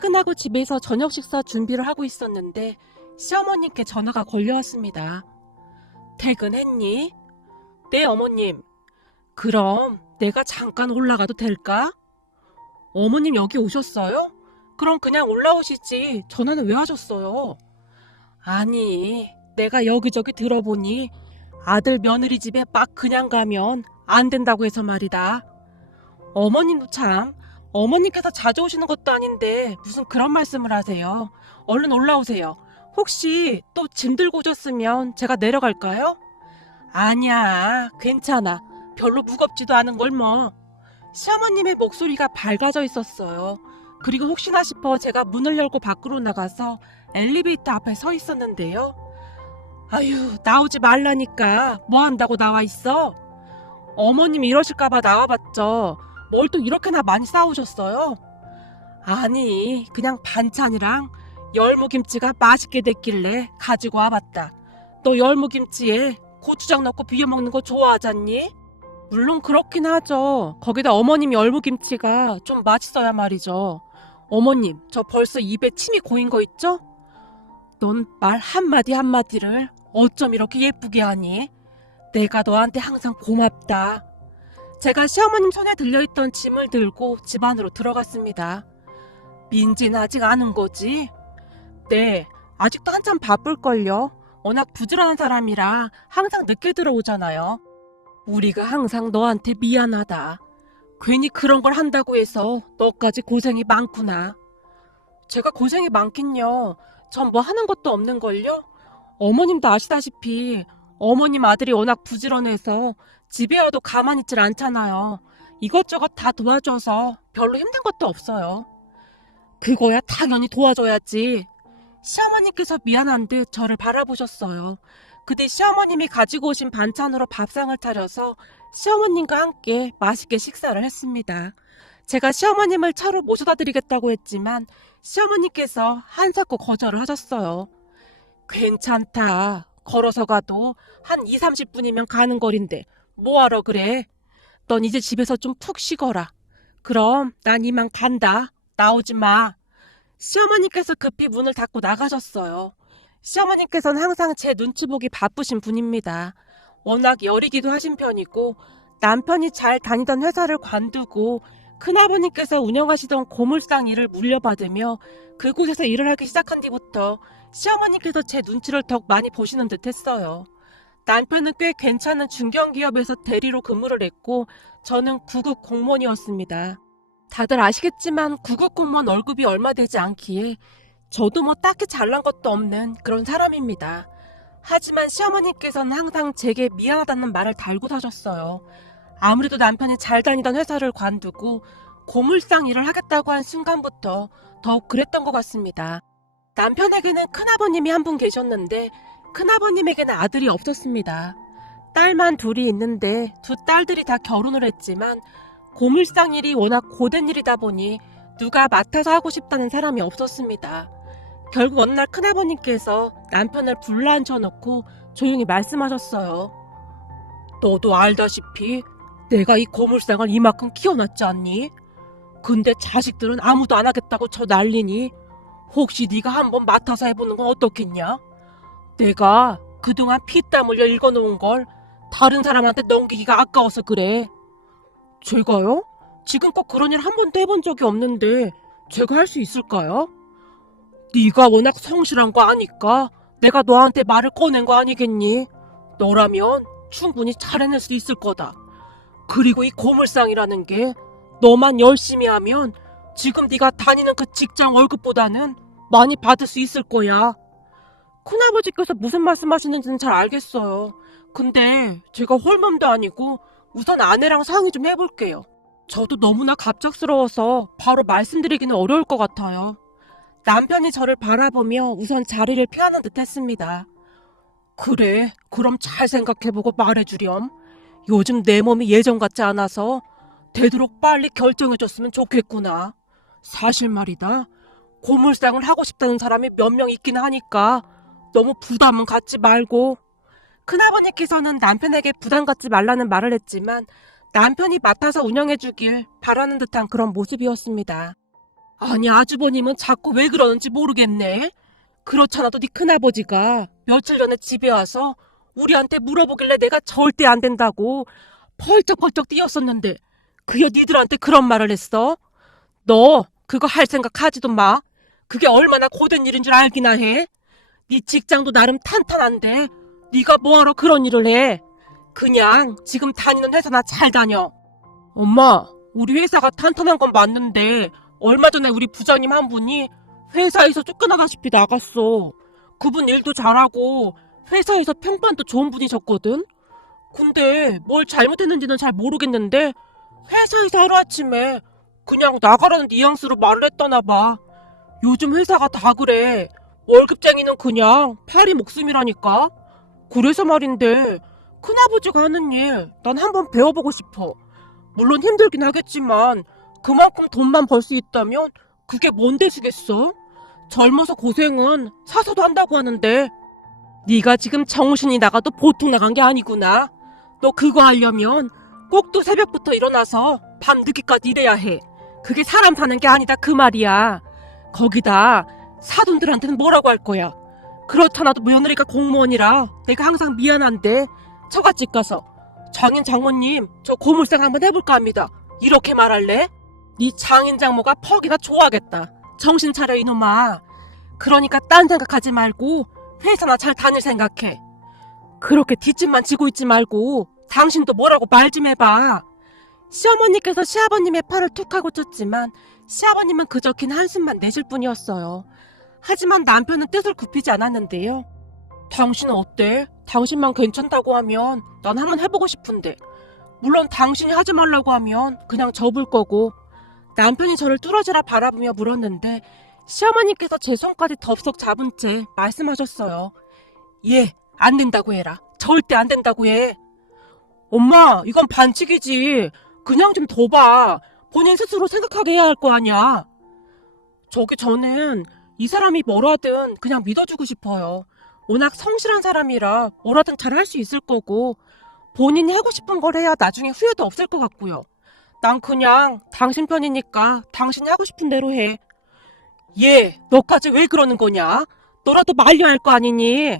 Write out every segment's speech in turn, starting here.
퇴근하고 집에서 저녁 식사 준비를 하고 있었는데 시어머님께 전화가 걸려왔습니다. 퇴근했니? 네, 어머님. 그럼 내가 잠깐 올라가도 될까? 어머님 여기 오셨어요? 그럼 그냥 올라오시지. 전화는 왜 하셨어요? 아니, 내가 여기저기 들어보니 아들 며느리 집에 막 그냥 가면 안 된다고 해서 말이다. 어머님도 참, 어머님께서 자주 오시는 것도 아닌데 무슨 그런 말씀을 하세요. 얼른 올라오세요. 혹시 또 짐 들고 오셨으면 제가 내려갈까요? 아니야, 괜찮아. 별로 무겁지도 않은 걸 뭐. 시어머님의 목소리가 밝아져 있었어요. 그리고 혹시나 싶어 제가 문을 열고 밖으로 나가서 엘리베이터 앞에 서 있었는데요. 아유, 나오지 말라니까 뭐 한다고 나와 있어? 어머님 이러실까봐 나와봤죠. 뭘 또 이렇게나 많이 싸우셨어요? 아니, 그냥 반찬이랑 열무김치가 맛있게 됐길래 가지고 와봤다. 너 열무김치에 고추장 넣고 비벼 먹는 거 좋아하잖니? 물론 그렇긴 하죠. 거기다 어머님 열무김치가 좀 맛있어야 말이죠. 어머님, 저 벌써 입에 침이 고인 거 있죠? 넌 말 한마디 한마디를 어쩜 이렇게 예쁘게 하니? 내가 너한테 항상 고맙다. 제가 시어머님 손에 들려있던 짐을 들고 집 안으로 들어갔습니다. 민지는 아직 안 온 거지? 네, 아직도 한참 바쁠걸요. 워낙 부지런한 사람이라 항상 늦게 들어오잖아요. 우리가 항상 너한테 미안하다. 괜히 그런 걸 한다고 해서 너까지 고생이 많구나. 제가 고생이 많긴요. 전 뭐 하는 것도 없는걸요? 어머님도 아시다시피 어머님 아들이 워낙 부지런해서 집에 와도 가만히 있질 않잖아요. 이것저것 다 도와줘서 별로 힘든 것도 없어요. 그거야 당연히 도와줘야지. 시어머님께서 미안한 듯 저를 바라보셨어요. 그때 시어머님이 가지고 오신 반찬으로 밥상을 차려서 시어머님과 함께 맛있게 식사를 했습니다. 제가 시어머님을 차로 모셔다 드리겠다고 했지만 시어머님께서 한사코 거절을 하셨어요. 괜찮다. 걸어서 가도 한 2, 30분이면 가는 거리인데 뭐하러 그래? 넌 이제 집에서 좀 푹 쉬거라. 그럼 난 이만 간다. 나오지 마. 시어머님께서 급히 문을 닫고 나가셨어요. 시어머님께서는 항상 제 눈치 보기 바쁘신 분입니다. 워낙 여리기도 하신 편이고 남편이 잘 다니던 회사를 관두고 큰아버님께서 운영하시던 고물상 일을 물려받으며 그곳에서 일을 하기 시작한 뒤부터 시어머님께서 제 눈치를 더욱 많이 보시는 듯 했어요. 남편은 꽤 괜찮은 중견기업에서 대리로 근무를 했고 저는 9급 공무원이었습니다. 다들 아시겠지만 9급 공무원 월급이 얼마 되지 않기에 저도 뭐 딱히 잘난 것도 없는 그런 사람입니다. 하지만 시어머님께서는 항상 제게 미안하다는 말을 달고 사셨어요. 아무래도 남편이 잘 다니던 회사를 관두고 고물상 일을 하겠다고 한 순간부터 더욱 그랬던 것 같습니다. 남편에게는 큰아버님이 한 분 계셨는데 큰아버님에게는 아들이 없었습니다. 딸만 둘이 있는데 두 딸들이 다 결혼을 했지만 고물상 일이 워낙 고된 일이다 보니 누가 맡아서 하고 싶다는 사람이 없었습니다. 결국 어느 날 큰아버님께서 남편을 불러앉혀놓고 조용히 말씀하셨어요. 너도 알다시피 내가 이 고물상을 이만큼 키워놨지 않니? 근데 자식들은 아무도 안 하겠다고 저 난리니 혹시 네가 한번 맡아서 해보는 건 어떻겠냐? 내가 그동안 피땀 흘려 읽어놓은 걸 다른 사람한테 넘기기가 아까워서 그래. 제가요? 지금껏 그런 일 한 번도 해본 적이 없는데 제가 할 수 있을까요? 네가 워낙 성실한 거 아니까 내가 너한테 말을 꺼낸 거 아니겠니? 너라면 충분히 잘 해낼 수 있을 거다. 그리고 이 고물상이라는 게 너만 열심히 하면 지금 네가 다니는 그 직장 월급보다는 많이 받을 수 있을 거야. 큰아버지께서 무슨 말씀하시는지는 잘 알겠어요. 근데 제가 홀몸도 아니고 우선 아내랑 상의 좀 해볼게요. 저도 너무나 갑작스러워서 바로 말씀드리기는 어려울 것 같아요. 남편이 저를 바라보며 우선 자리를 피하는 듯 했습니다. 그래, 그럼 잘 생각해보고 말해주렴. 요즘 내 몸이 예전 같지 않아서 되도록 빨리 결정해줬으면 좋겠구나. 사실 말이다. 고물상을 하고 싶다는 사람이 몇 명 있긴 하니까 너무 부담은 갖지 말고. 큰아버님께서는 남편에게 부담 갖지 말라는 말을 했지만 남편이 맡아서 운영해주길 바라는 듯한 그런 모습이었습니다. 아니, 아주버님은 자꾸 왜 그러는지 모르겠네. 그렇잖아도 네 큰아버지가 며칠 전에 집에 와서 우리한테 물어보길래 내가 절대 안 된다고 펄쩍펄쩍 뛰었었는데 그여 니들한테 그런 말을 했어? 너 그거 할 생각 하지도 마. 그게 얼마나 고된 일인 줄 알기나 해. 네 직장도 나름 탄탄한데 네가 뭐하러 그런 일을 해. 그냥 지금 다니는 회사나 잘 다녀. 엄마, 우리 회사가 탄탄한 건 맞는데 얼마 전에 우리 부장님 한 분이 회사에서 쫓겨나다시피 나갔어. 그분 일도 잘하고 회사에서 평판도 좋은 분이셨거든. 근데 뭘 잘못했는지는 잘 모르겠는데 회사에서 하루아침에 그냥 나가라는 뉘앙스로 말을 했다나 봐. 요즘 회사가 다 그래. 월급쟁이는 그냥 파리 목숨이라니까. 그래서 말인데 큰아버지가 하는 일 난 한번 배워보고 싶어. 물론 힘들긴 하겠지만 그만큼 돈만 벌 수 있다면 그게 뭔 대수겠어? 젊어서 고생은 사서도 한다고 하는데 네가 지금 정신이 나가도 보통 나간 게 아니구나. 너 그거 하려면 꼭 또 새벽부터 일어나서 밤 늦게까지 일해야 해. 그게 사람 사는 게 아니다 그 말이야. 거기다 사돈들한테는 뭐라고 할 거야. 그렇잖아도 며느리가 공무원이라 내가 항상 미안한데 처갓집 가서 장인 장모님 저 고물상 한번 해볼까 합니다. 이렇게 말할래? 네 장인 장모가 퍽이나 좋아하겠다. 정신 차려 이놈아. 그러니까 딴 생각하지 말고 회사나 잘 다닐 생각해. 그렇게 뒷짐만 지고 있지 말고 당신도 뭐라고 말 좀 해봐. 시어머니께서 시아버님의 팔을 툭 하고 쳤지만 시아버님은 그저 긴 한숨만 내실 뿐이었어요. 하지만 남편은 뜻을 굽히지 않았는데요. 당신은 어때? 당신만 괜찮다고 하면 난 한번 해보고 싶은데 물론 당신이 하지 말라고 하면 그냥 접을 거고. 남편이 저를 뚫어지라 바라보며 물었는데 시어머니께서 제 손까지 덥석 잡은 채 말씀하셨어요. 예, 안 된다고 해라. 절대 안 된다고 해. 엄마, 이건 반칙이지. 그냥 좀 둬봐. 본인 스스로 생각하게 해야 할 거 아니야. 저는 이 사람이 뭐라든 그냥 믿어주고 싶어요. 워낙 성실한 사람이라 뭐라든 잘 할 수 있을 거고 본인이 하고 싶은 걸 해야 나중에 후회도 없을 것 같고요. 난 그냥 당신 편이니까 당신이 하고 싶은 대로 해. 얘, 너까지 왜 그러는 거냐? 너라도 말려야 할 거 아니니?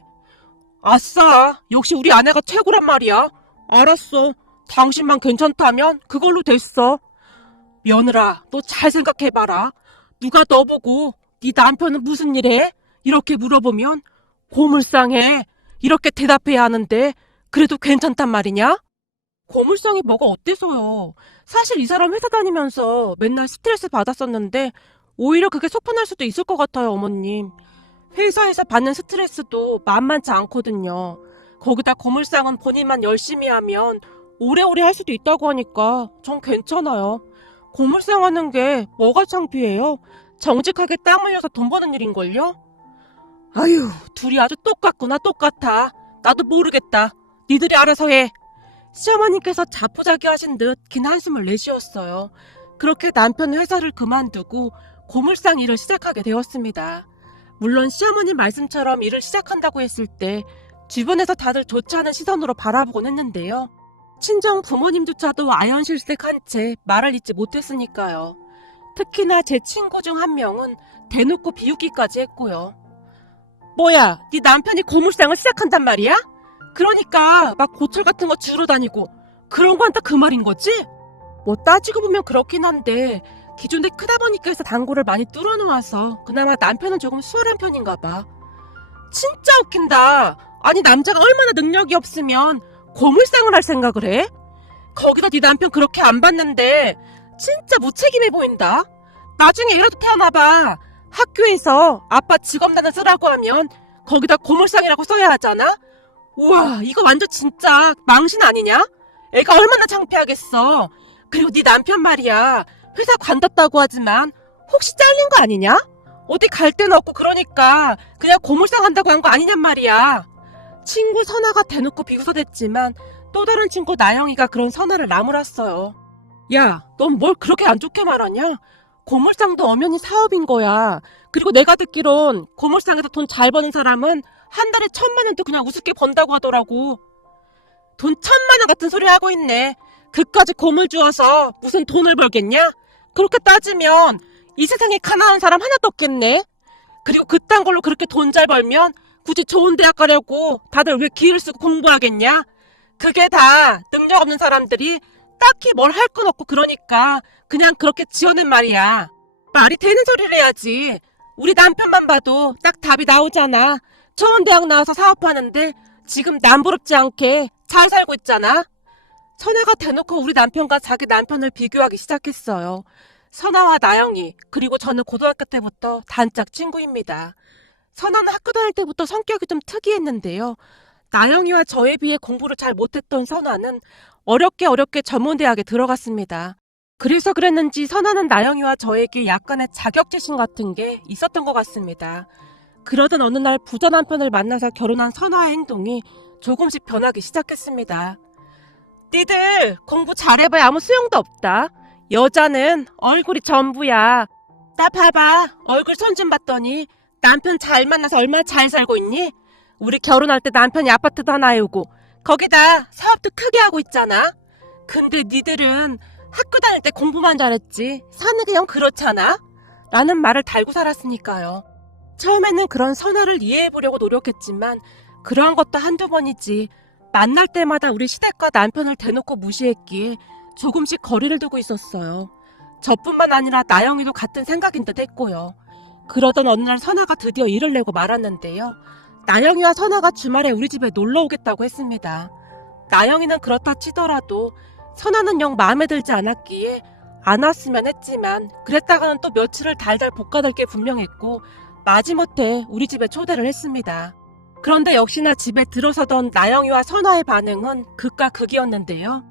아싸, 역시 우리 아내가 최고란 말이야. 알았어. 당신만 괜찮다면 그걸로 됐어. 며느라, 너 잘 생각해봐라. 누가 너 보고 네 남편은 무슨 일 해? 이렇게 물어보면 고물상해. 이렇게 대답해야 하는데 그래도 괜찮단 말이냐? 고물상이 뭐가 어때서요? 사실 이 사람 회사 다니면서 맨날 스트레스 받았었는데 오히려 그게 속편할 수도 있을 것 같아요, 어머님. 회사에서 받는 스트레스도 만만치 않거든요. 거기다 고물상은 본인만 열심히 하면 오래오래 할 수도 있다고 하니까 전 괜찮아요. 고물상 하는 게 뭐가 창피해요? 정직하게 땀 흘려서 돈 버는 일인걸요? 아유, 둘이 아주 똑같구나, 똑같아. 나도 모르겠다. 니들이 알아서 해. 시어머니께서 자포자기 하신 듯 긴 한숨을 내쉬었어요. 그렇게 남편은 회사를 그만두고 고물상 일을 시작하게 되었습니다. 물론 시어머니 말씀처럼 일을 시작한다고 했을 때 주변에서 다들 좋지 않은 시선으로 바라보곤 했는데요. 친정 부모님조차도 아연실색한 채 말을 잇지 못했으니까요. 특히나 제 친구 중 한 명은 대놓고 비웃기까지 했고요. 뭐야, 네 남편이 고물상을 시작한단 말이야? 그러니까 막 고철 같은 거 주우러 다니고 그런 거 한다 그 말인 거지? 뭐 따지고 보면 그렇긴 한데 기존에 큰아버니께서 단골을 많이 뚫어놓아서 그나마 남편은 조금 수월한 편인가 봐. 진짜 웃긴다. 아니 남자가 얼마나 능력이 없으면 고물상을 할 생각을 해? 거기다 네 남편 그렇게 안 봤는데 진짜 무책임해 보인다. 나중에 애라도 태어나봐. 학교에서 아빠 직업란을 쓰라고 하면 거기다 고물상이라고 써야 하잖아? 우와, 이거 완전 진짜 망신 아니냐? 애가 얼마나 창피하겠어. 그리고 네 남편 말이야. 회사 관뒀다고 하지만 혹시 잘린 거 아니냐? 어디 갈 데는 없고 그러니까 그냥 고물상 한다고 한 거 아니냔 말이야. 친구 선아가 대놓고 비웃어댔지만 또 다른 친구 나영이가 그런 선아를 나무랐어요. 야, 넌 뭘 그렇게 안 좋게 말하냐? 고물상도 엄연히 사업인 거야. 그리고 내가 듣기론 고물상에서 돈 잘 버는 사람은 한 달에 1,000만 원도 그냥 우습게 번다고 하더라고. 돈 1,000만 원 같은 소리 하고 있네. 그까지 고물 주어서 무슨 돈을 벌겠냐? 그렇게 따지면 이 세상에 가난한 사람 하나도 없겠네. 그리고 그딴 걸로 그렇게 돈 잘 벌면 굳이 좋은 대학 가려고 다들 왜 기를 쓰고 공부하겠냐? 그게 다 능력 없는 사람들이 딱히 뭘 할 건 없고 그러니까 그냥 그렇게 지어낸 말이야. 말이 되는 소리를 해야지. 우리 남편만 봐도 딱 답이 나오잖아. 좋은 대학 나와서 사업하는데 지금 남부럽지 않게 잘 살고 있잖아. 선아가 대놓고 우리 남편과 자기 남편을 비교하기 시작했어요. 선아와 나영이, 그리고 저는 고등학교 때부터 단짝 친구입니다. 선아는 학교 다닐 때부터 성격이 좀 특이했는데요. 나영이와 저에 비해 공부를 잘 못했던 선아는 어렵게 전문대학에 들어갔습니다. 그래서 그랬는지 선아는 나영이와 저에게 약간의 자격지심 같은 게 있었던 것 같습니다. 그러던 어느 날 부자 남편을 만나서 결혼한 선아의 행동이 조금씩 변하기 시작했습니다. 니들 공부 잘해봐야 아무 소용도 없다. 여자는 얼굴이 전부야. 나 봐봐. 얼굴 손 좀 봤더니 남편 잘 만나서 얼마나 잘 살고 있니? 우리 결혼할 때 남편이 아파트도 하나 해오고 거기다 사업도 크게 하고 있잖아. 근데 니들은 학교 다닐 때 공부만 잘했지 사는 게 영 그렇잖아? 라는 말을 달고 살았으니까요. 처음에는 그런 선화를 이해해보려고 노력했지만 그러한 것도 한두 번이지 만날 때마다 우리 시댁과 남편을 대놓고 무시했기에 조금씩 거리를 두고 있었어요. 저뿐만 아니라 나영이도 같은 생각인 듯 했고요. 그러던 어느 날 선아가 드디어 일을 내고 말았는데요. 나영이와 선아가 주말에 우리 집에 놀러 오겠다고 했습니다. 나영이는 그렇다 치더라도 선아는 영 마음에 들지 않았기에 안 왔으면 했지만 그랬다가는 또 며칠을 달달 볶아댈 게 분명했고 마지못해 우리 집에 초대를 했습니다. 그런데 역시나 집에 들어서던 나영이와 선아의 반응은 극과 극이었는데요.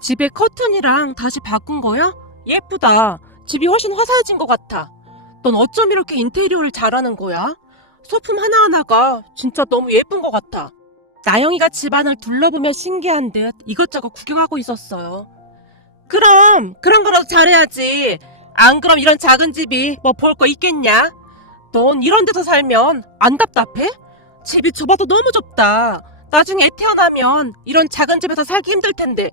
집에 커튼이랑 다시 바꾼 거야? 예쁘다. 집이 훨씬 화사해진 것 같아. 넌 어쩜 이렇게 인테리어를 잘하는 거야? 소품 하나하나가 진짜 너무 예쁜 것 같아. 나영이가 집안을 둘러보며 신기한 듯 이것저것 구경하고 있었어요. 그럼 그런 거라도 잘해야지. 안 그럼 이런 작은 집이 뭐 볼 거 있겠냐? 넌 이런 데서 살면 안 답답해? 집이 좁아도 너무 좁다. 나중에 애 태어나면 이런 작은 집에서 살기 힘들 텐데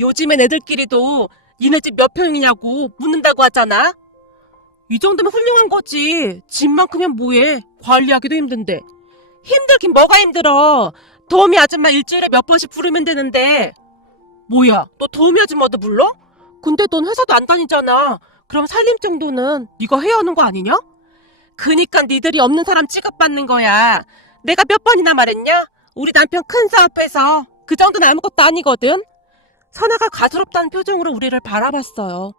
요즘엔 애들끼리도 니네 집 몇 평이냐고 묻는다고 하잖아. 이 정도면 훌륭한 거지. 집만큼이면 뭐해. 관리하기도 힘든데. 힘들긴 뭐가 힘들어. 도우미 아줌마 일주일에 몇 번씩 부르면 되는데. 뭐야, 너 도우미 아줌마도 불러? 근데 넌 회사도 안 다니잖아. 그럼 살림 정도는 네가 해야 하는 거 아니냐? 그니까 니들이 없는 사람 취급받는 거야. 내가 몇 번이나 말했냐? 우리 남편 큰 사업해서 그 정도는 아무것도 아니거든. 선아가 가스럽다는 표정으로 우리를 바라봤어요.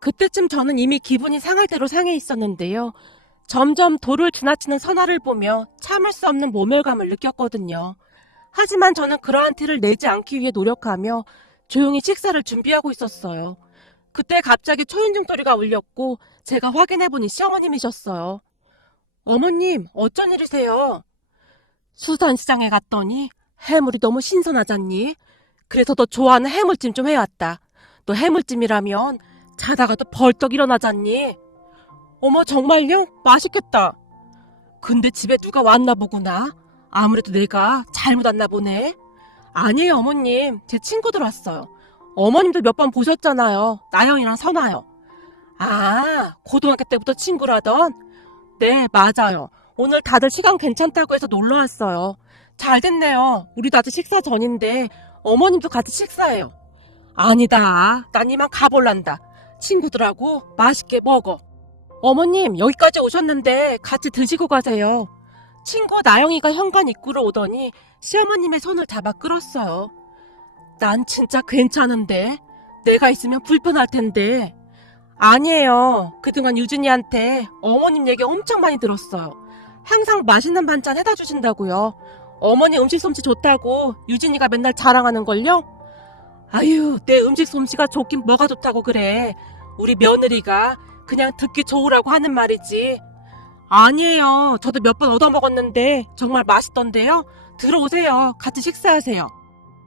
그때쯤 저는 이미 기분이 상할 대로 상해 있었는데요. 점점 도를 지나치는 선아를 보며 참을 수 없는 모멸감을 느꼈거든요. 하지만 저는 그러한 티를 내지 않기 위해 노력하며 조용히 식사를 준비하고 있었어요. 그때 갑자기 초인종 소리가 울렸고 제가 확인해보니 시어머님이셨어요. 어머님, 어쩐 일이세요? 수산시장에 갔더니 해물이 너무 신선하잖니? 그래서 너 좋아하는 해물찜 좀 해왔다. 너 해물찜이라면 자다가도 벌떡 일어나잖니? 어머, 정말요? 맛있겠다. 근데 집에 누가 왔나 보구나. 아무래도 내가 잘못 왔나 보네. 아니에요, 어머님. 제 친구들 왔어요. 어머님도 몇 번 보셨잖아요. 나영이랑 선아요. 아, 고등학교 때부터 친구라던? 네, 맞아요. 오늘 다들 시간 괜찮다고 해서 놀러 왔어요. 잘 됐네요. 우리도 아직 식사 전인데 어머님도 같이 식사해요. 아니다. 난 이만 가볼란다. 친구들하고 맛있게 먹어. 어머님, 여기까지 오셨는데 같이 드시고 가세요. 친구 나영이가 현관 입구로 오더니 시어머님의 손을 잡아 끌었어요. 난 진짜 괜찮은데. 내가 있으면 불편할 텐데. 아니에요. 그동안 유진이한테 어머님 얘기 엄청 많이 들었어요. 항상 맛있는 반찬 해다 주신다고요. 어머니 음식 솜씨 좋다고 유진이가 맨날 자랑하는걸요? 아유, 내 음식 솜씨가 좋긴 뭐가 좋다고 그래. 우리 며느리가 그냥 듣기 좋으라고 하는 말이지. 아니에요. 저도 몇 번 얻어먹었는데 정말 맛있던데요. 들어오세요. 같이 식사하세요.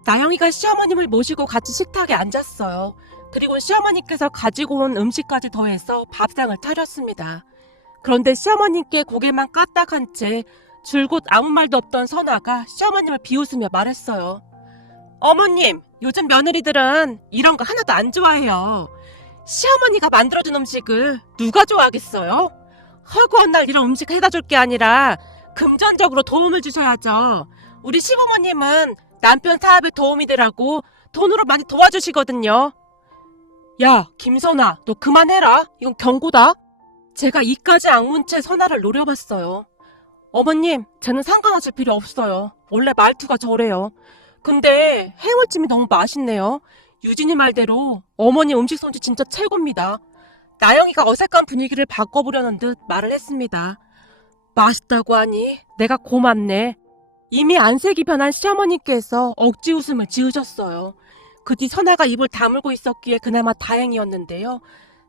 나영이가 시어머님을 모시고 같이 식탁에 앉았어요. 그리고 시어머니께서 가지고 온 음식까지 더해서 밥상을 차렸습니다. 그런데 시어머님께 고개만 까딱한 채 줄곧 아무 말도 없던 선아가 시어머님을 비웃으며 말했어요. 어머님, 요즘 며느리들은 이런 거 하나도 안 좋아해요. 시어머니가 만들어준 음식을 누가 좋아하겠어요? 허구한 날 이런 음식 해다 줄 게 아니라 금전적으로 도움을 주셔야죠. 우리 시부모님은 남편 사업에 도움이 되라고 돈으로 많이 도와주시거든요. 야, 김선아, 너 그만해라. 이건 경고다. 제가 이까지 악문채 선아를 노려봤어요. 어머님, 쟤는 상관하실 필요 없어요. 원래 말투가 저래요. 근데 해물찜이 너무 맛있네요. 유진이 말대로 어머니 음식 솜씨 진짜 최고입니다. 나영이가 어색한 분위기를 바꿔보려는 듯 말을 했습니다. 맛있다고 하니 내가 고맙네. 이미 안색이 변한 시어머니께서 억지 웃음을 지으셨어요. 그 뒤 선아가 입을 다물고 있었기에 그나마 다행이었는데요.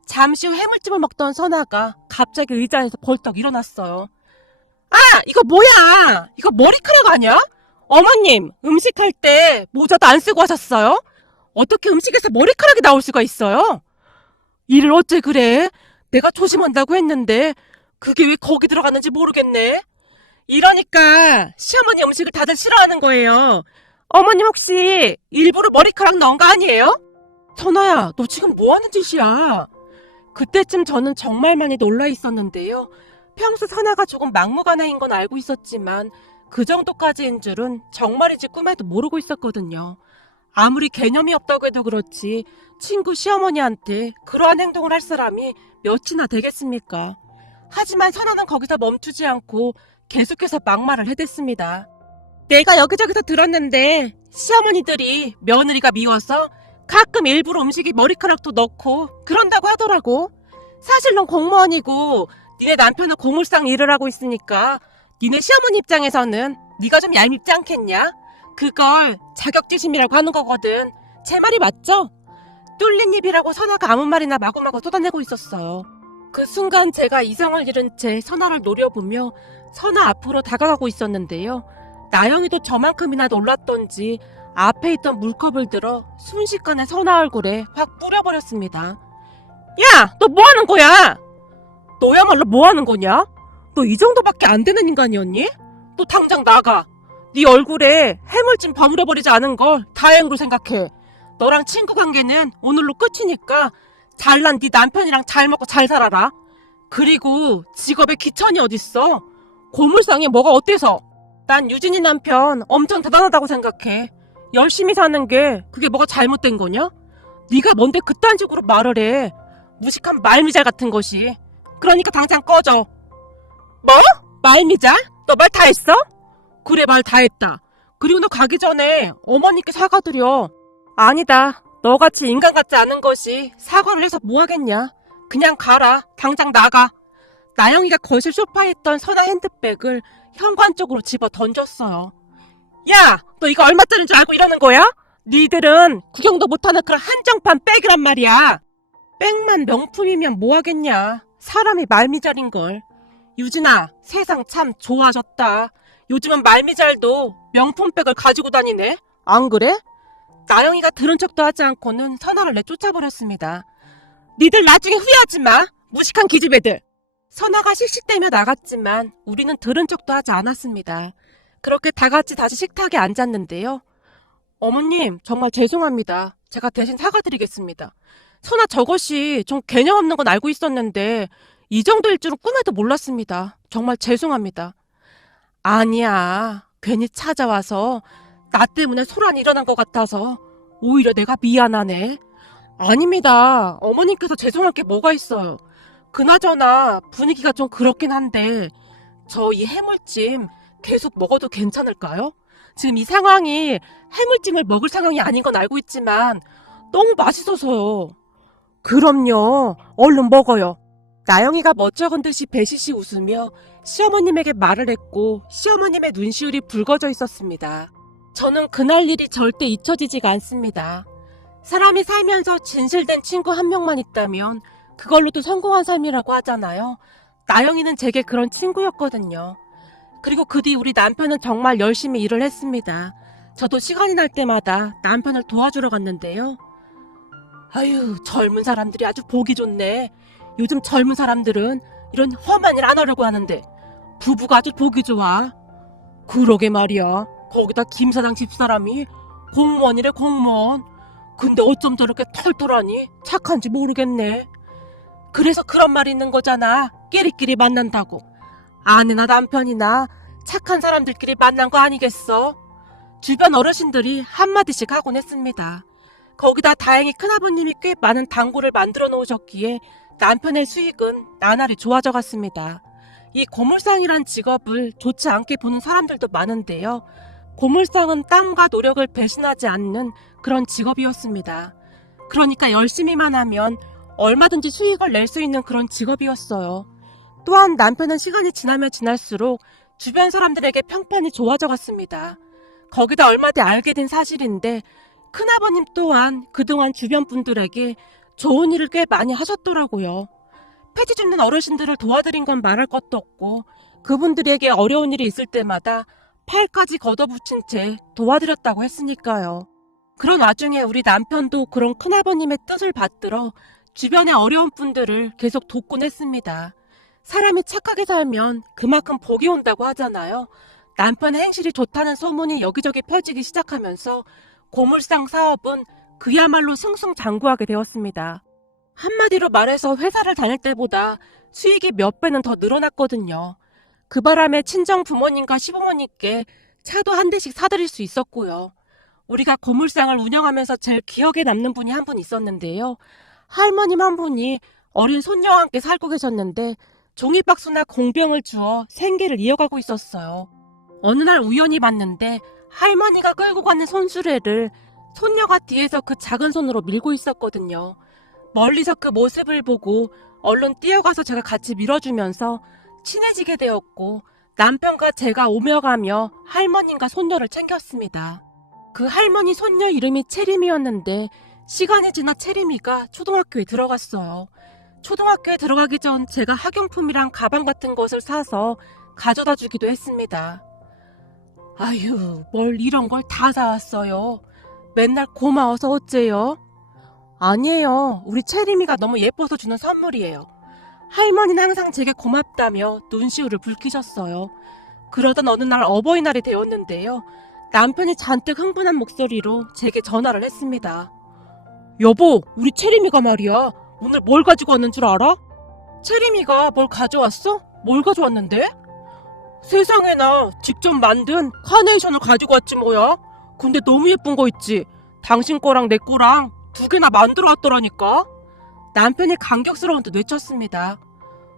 잠시 후 해물찜을 먹던 선아가 갑자기 의자에서 벌떡 일어났어요. 아! 이거 뭐야! 이거 머리카락 아니야? 어머님, 음식할 때 모자도 안 쓰고 하셨어요? 어떻게 음식에서 머리카락이 나올 수가 있어요? 일을 어째 그래? 내가 조심한다고 했는데 그게 왜 거기 들어갔는지 모르겠네. 이러니까 시어머니 음식을 다들 싫어하는 거예요. 어머님 혹시 일부러 머리카락 넣은 거 아니에요? 선아야, 너 지금 뭐 하는 짓이야? 그때쯤 저는 정말 많이 놀라 있었는데요. 평소 선아가 조금 막무가내인 건 알고 있었지만 그 정도까지인 줄은 정말이지 꿈에도 모르고 있었거든요. 아무리 개념이 없다고 해도 그렇지 친구 시어머니한테 그러한 행동을 할 사람이 몇이나 되겠습니까? 하지만 선아는 거기서 멈추지 않고 계속해서 막말을 해댔습니다. 내가 여기저기서 들었는데 시어머니들이 며느리가 미워서 가끔 일부러 음식에 머리카락도 넣고 그런다고 하더라고. 사실 넌 공무원이고 니네 남편은 고물상 일을 하고 있으니까 니네 시어머니 입장에서는 네가 좀 얄밉지 않겠냐? 그걸 자격지심이라고 하는 거거든. 제 말이 맞죠? 뚫린 입이라고 선아가 아무 말이나 마구마구 쏟아내고 있었어요. 그 순간 제가 이성을 잃은 채 선아를 노려보며 선아 앞으로 다가가고 있었는데요. 나영이도 저만큼이나 놀랐던지 앞에 있던 물컵을 들어 순식간에 선아 얼굴에 확 뿌려버렸습니다. 야! 너 뭐하는 거야? 너야말로 뭐하는 거냐? 너 이 정도밖에 안 되는 인간이었니? 너 당장 나가. 네 얼굴에 해물찜 버무려버리지 않은 걸 다행으로 생각해. 너랑 친구 관계는 오늘로 끝이니까 잘난 네 남편이랑 잘 먹고 잘 살아라. 그리고 직업에 귀천이 어딨어? 고물상에 뭐가 어때서? 난 유진이 남편 엄청 대단하다고 생각해. 열심히 사는 게 그게 뭐가 잘못된 거냐? 네가 뭔데 그딴 식으로 말을 해. 무식한 말미잘 같은 것이. 그러니까 당장 꺼져. 뭐? 말미잘? 너 말 다 했어? 그래, 말 다 했다. 그리고 너 가기 전에 어머니께 사과드려. 아니다. 너같이 인간 같지 않은 것이 사과를 해서 뭐 하겠냐. 그냥 가라. 당장 나가. 나영이가 거실 소파에 있던 선아 핸드백을 현관 쪽으로 집어 던졌어요. 야! 너 이거 얼마짜리인 줄 알고 이러는 거야? 니들은 구경도 못하는 그런 한정판 백이란 말이야. 백만 명품이면 뭐 하겠냐. 사람이 말미잘인걸. 유진아, 세상 참 좋아졌다. 요즘은 말미잘도 명품백을 가지고 다니네. 안 그래? 나영이가 들은 척도 하지 않고는 선아를 내쫓아버렸습니다. 니들 나중에 후회하지 마. 무식한 기집애들. 선아가 씩씩대며 나갔지만 우리는 들은 척도 하지 않았습니다. 그렇게 다 같이 다시 식탁에 앉았는데요. 어머님, 정말 죄송합니다. 제가 대신 사과드리겠습니다. 선아, 저것이 좀 개념 없는 건 알고 있었는데 이 정도일 줄은 꿈에도 몰랐습니다. 정말 죄송합니다. 아니야. 괜히 찾아와서 나 때문에 소란이 일어난 것 같아서 오히려 내가 미안하네. 아닙니다. 어머님께서 죄송할 게 뭐가 있어요. 그나저나 분위기가 좀 그렇긴 한데 저 이 해물찜 계속 먹어도 괜찮을까요? 지금 이 상황이 해물찜을 먹을 상황이 아닌 건 알고 있지만 너무 맛있어서요. 그럼요. 얼른 먹어요. 나영이가 멋쩍은 듯이 배시시 웃으며 시어머님에게 말을 했고 시어머님의 눈시울이 붉어져 있었습니다. 저는 그날 일이 절대 잊혀지지가 않습니다. 사람이 살면서 진실된 친구 한 명만 있다면 그걸로도 성공한 삶이라고 하잖아요. 나영이는 제게 그런 친구였거든요. 그리고 그 뒤 우리 남편은 정말 열심히 일을 했습니다. 저도 시간이 날 때마다 남편을 도와주러 갔는데요. 아유, 젊은 사람들이 아주 보기 좋네. 요즘 젊은 사람들은 이런 험한 일 안 하려고 하는데 부부가 아주 보기 좋아. 그러게 말이야. 거기다 김 사장 집사람이 공무원이래, 공무원. 근데 어쩜 저렇게 털털하니? 착한지 모르겠네. 그래서 그런 말이 있는 거잖아. 끼리끼리 만난다고. 아내나 남편이나 착한 사람들끼리 만난 거 아니겠어? 주변 어르신들이 한마디씩 하곤 했습니다. 거기다 다행히 큰아버님이 꽤 많은 당구를 만들어 놓으셨기에 남편의 수익은 나날이 좋아져 갔습니다. 이 고물상이란 직업을 좋지 않게 보는 사람들도 많은데요. 고물상은 땀과 노력을 배신하지 않는 그런 직업이었습니다. 그러니까 열심히만 하면 얼마든지 수익을 낼 수 있는 그런 직업이었어요. 또한 남편은 시간이 지나면 지날수록 주변 사람들에게 평판이 좋아져 갔습니다. 거기다 얼마 뒤 알게 된 사실인데 큰아버님 또한 그동안 주변 분들에게 좋은 일을 꽤 많이 하셨더라고요. 폐지 줍는 어르신들을 도와드린 건 말할 것도 없고 그분들에게 어려운 일이 있을 때마다 팔까지 걷어붙인 채 도와드렸다고 했으니까요. 그런 와중에 우리 남편도 그런 큰아버님의 뜻을 받들어 주변의 어려운 분들을 계속 돕곤 했습니다. 사람이 착하게 살면 그만큼 복이 온다고 하잖아요. 남편의 행실이 좋다는 소문이 여기저기 퍼지기 시작하면서 고물상 사업은 그야말로 승승장구하게 되었습니다. 한마디로 말해서 회사를 다닐 때보다 수익이 몇 배는 더 늘어났거든요. 그 바람에 친정 부모님과 시부모님께 차도 한 대씩 사드릴 수 있었고요. 우리가 고물상을 운영하면서 제일 기억에 남는 분이 한 분 있었는데요. 할머님 한 분이 어린 손녀와 함께 살고 계셨는데 종이박스나 공병을 주어 생계를 이어가고 있었어요. 어느 날 우연히 봤는데 할머니가 끌고 가는 손수레를 손녀가 뒤에서 그 작은 손으로 밀고 있었거든요. 멀리서 그 모습을 보고 얼른 뛰어가서 제가 같이 밀어주면서 친해지게 되었고 남편과 제가 오며 가며 할머님과 손녀를 챙겼습니다. 그 할머니 손녀 이름이 채림이었는데 시간이 지나 채림이가 초등학교에 들어갔어요. 초등학교에 들어가기 전 제가 학용품이랑 가방 같은 것을 사서 가져다 주기도 했습니다. 아유, 뭘 이런 걸 다 사왔어요. 맨날 고마워서 어째요? 아니에요. 우리 채림이가 너무 예뻐서 주는 선물이에요. 할머니는 항상 제게 고맙다며 눈시울을 붉히셨어요. 그러던 어느 날 어버이날이 되었는데요. 남편이 잔뜩 흥분한 목소리로 제게 전화를 했습니다. 여보, 우리 채림이가 말이야. 오늘 뭘 가지고 왔는 줄 알아? 채림이가 뭘 가져왔어? 뭘 가져왔는데? 세상에나 직접 만든 카네이션을 가지고 왔지 뭐야. 근데 너무 예쁜 거 있지? 당신 거랑 내 거랑 두 개나 만들어 왔더라니까. 남편이 감격스러운 듯 외쳤습니다.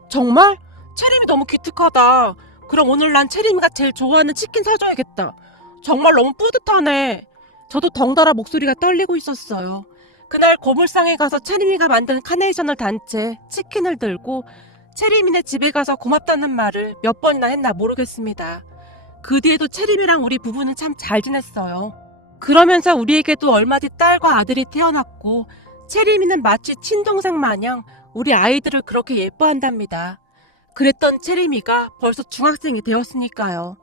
정말? 채림이 너무 기특하다. 그럼 오늘 난 채림이가 제일 좋아하는 치킨 사줘야겠다. 정말 너무 뿌듯하네. 저도 덩달아 목소리가 떨리고 있었어요. 그날 고물상에 가서 채림이가 만든 카네이션을 단 채 치킨을 들고 채림이네 집에 가서 고맙다는 말을 몇 번이나 했나 모르겠습니다. 그 뒤에도 채림이랑 우리 부부는 참 잘 지냈어요. 그러면서 우리에게도 얼마 뒤 딸과 아들이 태어났고 채림이는 마치 친동생 마냥 우리 아이들을 그렇게 예뻐한답니다. 그랬던 채림이가 벌써 중학생이 되었으니까요.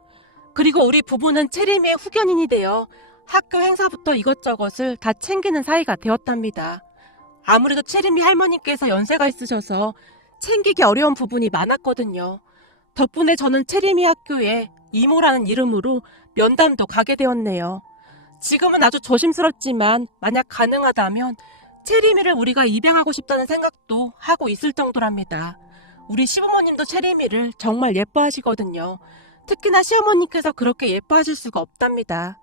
그리고 우리 부부는 채림이의 후견인이 되어 학교 행사부터 이것저것을 다 챙기는 사이가 되었답니다. 아무래도 채림이 할머니께서 연세가 있으셔서 챙기기 어려운 부분이 많았거든요. 덕분에 저는 채림이 학교에 이모라는 이름으로 면담도 가게 되었네요. 지금은 아주 조심스럽지만 만약 가능하다면 채림이를 우리가 입양하고 싶다는 생각도 하고 있을 정도랍니다. 우리 시부모님도 채림이를 정말 예뻐하시거든요. 특히나 시어머님께서 그렇게 예뻐하실 수가 없답니다.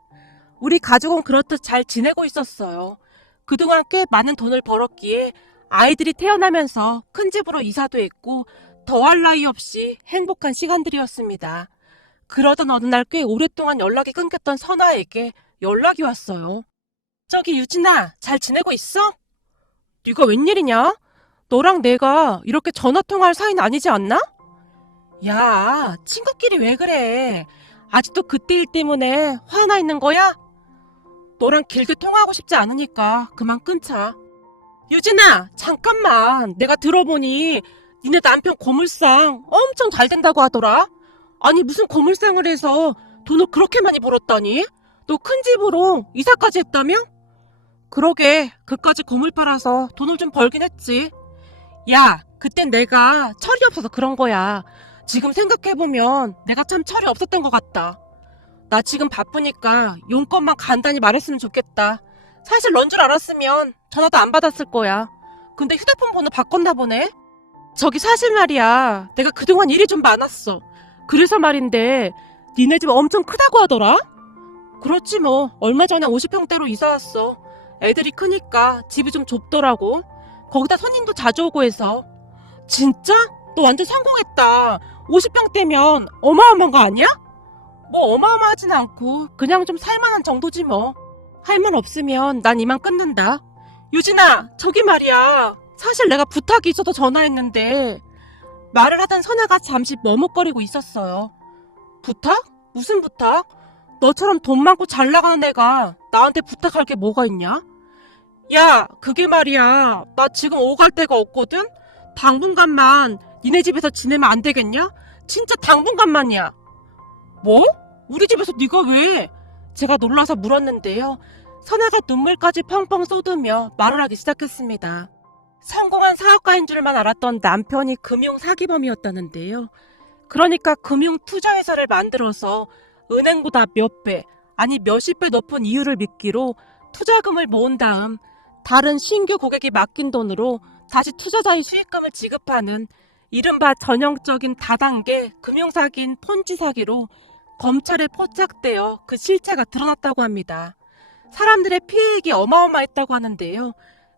우리 가족은 그렇듯 잘 지내고 있었어요. 그동안 꽤 많은 돈을 벌었기에 아이들이 태어나면서 큰 집으로 이사도 했고 더할 나위 없이 행복한 시간들이었습니다. 그러던 어느 날 꽤 오랫동안 연락이 끊겼던 선아에게 연락이 왔어요. 저기 유진아, 잘 지내고 있어? 네가 웬일이냐? 너랑 내가 이렇게 전화통화할 사이는 아니지 않나? 야, 친구끼리 왜 그래? 아직도 그때 일 때문에 화나 있는 거야? 너랑 길게 통화하고 싶지 않으니까 그만 끊자. 유진아, 잠깐만. 내가 들어보니 니네 남편 고물상 엄청 잘 된다고 하더라. 아니 무슨 고물상을 해서 돈을 그렇게 많이 벌었다니? 너 큰 집으로 이사까지 했다며? 그러게, 그까지 고물 팔아서 돈을 좀 벌긴 했지. 야, 그땐 내가 철이 없어서 그런 거야. 지금 생각해보면 내가 참 철이 없었던 것 같다. 나 지금 바쁘니까 용건만 간단히 말했으면 좋겠다. 사실 넌 줄 알았으면 전화도 안 받았을 거야. 근데 휴대폰 번호 바꿨나 보네? 저기 사실 말이야. 내가 그동안 일이 좀 많았어. 그래서 말인데 니네 집 엄청 크다고 하더라? 그렇지 뭐. 얼마 전에 50평대로 이사 왔어. 애들이 크니까 집이 좀 좁더라고. 거기다 손님도 자주 오고 해서. 진짜? 너 완전 성공했다. 50평대면 어마어마한 거 아니야? 뭐 어마어마하진 않고 그냥 좀 살만한 정도지 뭐. 할 말 없으면 난 이만 끊는다. 유진아, 저기 말이야. 사실 내가 부탁이 있어서 전화했는데 말을 하던 선아가 잠시 머뭇거리고 있었어요. 부탁? 무슨 부탁? 너처럼 돈 많고 잘 나가는 애가 나한테 부탁할 게 뭐가 있냐? 야, 그게 말이야. 나 지금 오갈 데가 없거든? 당분간만 니네 집에서 지내면 안 되겠냐? 진짜 당분간만이야. 뭐? 우리 집에서 네가 왜? 제가 놀라서 물었는데요. 선아가 눈물까지 펑펑 쏟으며 말을 하기 시작했습니다. 성공한 사업가인 줄만 알았던 남편이 금융 사기범이었다는데요. 그러니까 금융 투자회사를 만들어서 은행보다 몇 배, 아니 몇십 배 높은 이유를 믿기로 투자금을 모은 다음 다른 신규 고객이 맡긴 돈으로 다시 투자자의 수익금을 지급하는 이른바 전형적인 다단계 금융사기인 폰지 사기로 검찰에 포착되어 그 실체가 드러났다고 합니다. 사람들의 피해액이 어마어마했다고 하는데요.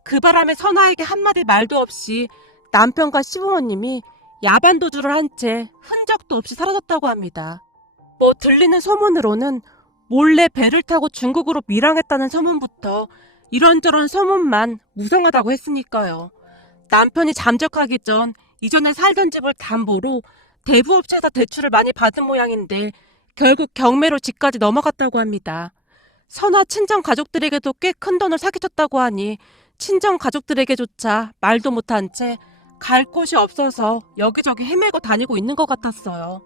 그 바람에 선아에게 한마디 말도 없이 남편과 시부모님이 야반도주를 한 채 흔적도 없이 사라졌다고 합니다. 뭐 들리는 소문으로는 몰래 배를 타고 중국으로 밀항했다는 소문부터 이런저런 소문만 무성하다고 했으니까요. 남편이 잠적하기 전 이전에 살던 집을 담보로 대부업체에서 대출을 많이 받은 모양인데 결국 경매로 집까지 넘어갔다고 합니다. 선아 친정 가족들에게도 꽤 큰 돈을 사기쳤다고 하니 친정 가족들에게조차 말도 못한 채 갈 곳이 없어서 여기저기 헤매고 다니고 있는 것 같았어요.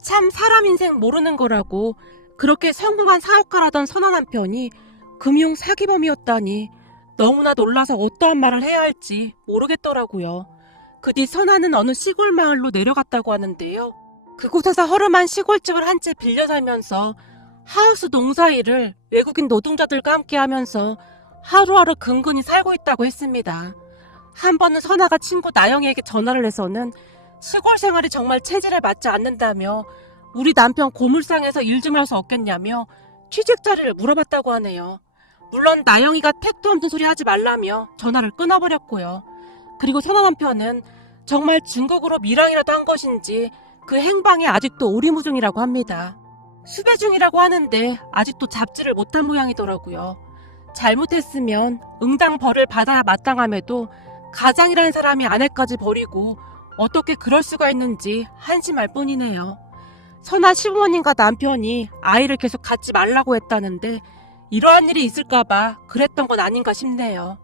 참 사람 인생 모르는 거라고. 그렇게 성공한 사업가라던 선아 남편이 금융 사기범이었다니 너무나 놀라서 어떠한 말을 해야 할지 모르겠더라고요. 그 뒤 선아는 어느 시골 마을로 내려갔다고 하는데요. 그곳에서 허름한 시골집을 한 채 빌려 살면서 하우스 농사일을 외국인 노동자들과 함께 하면서 하루하루 근근히 살고 있다고 했습니다. 한 번은 선아가 친구 나영이에게 전화를 해서는 시골 생활이 정말 체질에 맞지 않는다며 우리 남편 고물상에서 일 좀 할 수 없겠냐며 취직 자리를 물어봤다고 하네요. 물론 나영이가 택도 없는 소리 하지 말라며 전화를 끊어버렸고요. 그리고 선아 남편은 정말 중국으로 밀항이라도 한 것인지 그 행방이 아직도 오리무중이라고 합니다. 수배 중이라고 하는데 아직도 잡지를 못한 모양이더라고요. 잘못했으면 응당 벌을 받아야 마땅함에도 가장이라는 사람이 아내까지 버리고 어떻게 그럴 수가 있는지 한심할 뿐이네요. 선아 시부모님과 남편이 아이를 계속 갖지 말라고 했다는데 이러한 일이 있을까봐 그랬던 건 아닌가 싶네요.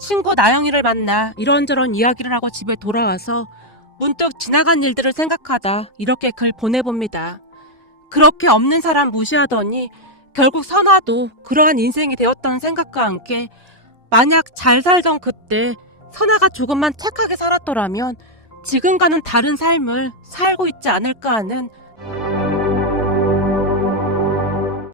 친구 나영이를 만나 이런저런 이야기를 하고 집에 돌아와서 문득 지나간 일들을 생각하다 이렇게 글 보내봅니다. 그렇게 없는 사람 무시하더니 결국 선아도 그러한 인생이 되었다는 생각과 함께 만약 잘 살던 그때 선아가 조금만 착하게 살았더라면 지금과는 다른 삶을 살고 있지 않을까 하는